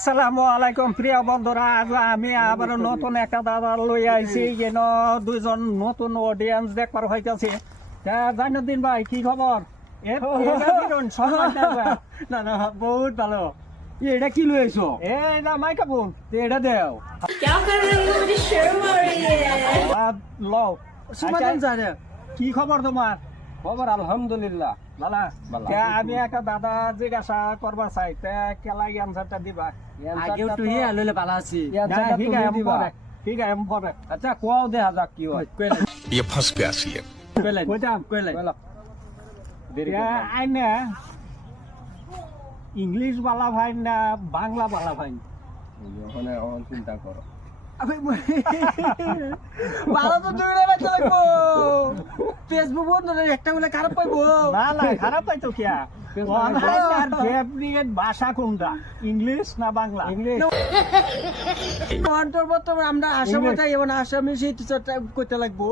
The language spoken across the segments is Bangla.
আসসালামু আলাইকুম প্রিয় বন্ধুরা, আজ আমি আবার নতুন একটা দাদা লই আইছি যেন দুইজন নতুন অডিয়েন্স দেখবার হইতাছে। জাইনুদ্দিন ভাই কি খবর? না না বহুত ভালো। এটা কি লই আইছো? এই না মাইকাপুন এটা দেও क्या कर रही हो? मुझे शर्म आ रही है। লও। সমাধান জানে। কি খবর তোমার? খবর আলহামদুলিল্লাহ। ভালা। ভালা। আমি একটা দাদা জিজ্ঞাসা করবার চাই, কেলাই আনসারটা দিবা। আগে একটু ইয়ে লইলে ভালো আছি। ঠিক আছে আমি পরে। ঠিক আছে আমি পরে। আচ্ছা কোয়াও দেখা যাক কি হয়। কইলেন ये फंस गया सी है। কইলেন কইতাম। কইলেন। দেরি করো না। আইনে ইংলিশ বালা ভাই না বাংলা বালা ভাই? ওখানে অন চিন্তা করো। ভালো তো তুমি রে বাচ্চা লাগবো ফেসবুক বন্ধ একটা বলে খারাপ পাইবো না না খারাপ পাইতো কিয়া? ফেভারিট ভাষা কোনটা, ইংলিশ না বাংলা? ইংলিশ অন্তর বর্তমান আমরা আসামে যাই এবং আসামি সেই টিচারটা করতে লাগবো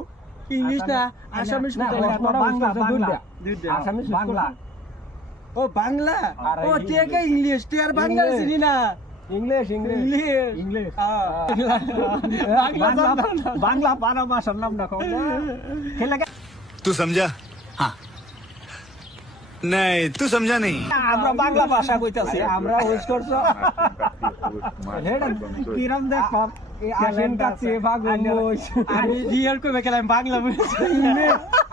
ইংলিশ না আসামিস না, করতে লাগবো বাংলা বাংলা আসামিস বাংলা। ও বাংলা আর ও এই টিকে ইংলিশ তুই আর বাংলা ইংলিশ। চিনি না English English English English Bangla Bangla বারো মাসের নাম না কম तू समझा? हाँ। नहीं तू समझा नहीं। আমরা বাংলা ভাষা কইতাছি। আমরা ওয়েস্ট করছো। কিরম দেখ আসেন কাছে ভাগুন মোষ। আমি রিয়েল কইবে গেলাম বাংলা বলছি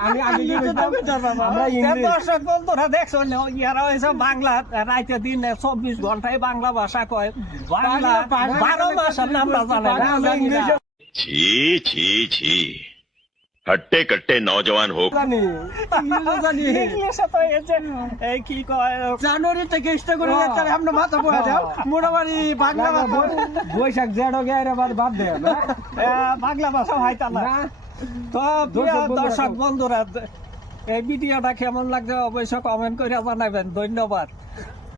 আমি আগে কি কইতাম? আমরা আমরা ইংলিশ দর্শক বন্ধুরা দেখছো ইয়ারা হয়েছে বাংলা রাইতে দিনে 24 ঘন্টায় বাংলা ভাষা কয়। বাংলা 12 মাসের নাম না জানে না। আমরা ইংলিশ छी छी छी हट्टे कट्टे नौजवान हो জানি। ইংলিশ জানি ইংলিশে তো এই কি কয় জানুয়ারি থেকে স্টার্ট করে যাচ্ছে আমরা মাথা পোয়া দাও মোটামুটি বাংলা ভাষা বৈশাখ জেড় গেরে বাদ দে না। বাংলা ভাষা হয়তো না। না তো প্রিয় দর্শক বন্ধুরা, এই ভিডিওটা কেমন লাগছে অবশ্যই কমেন্ট করে জানাবেন। ধন্যবাদ।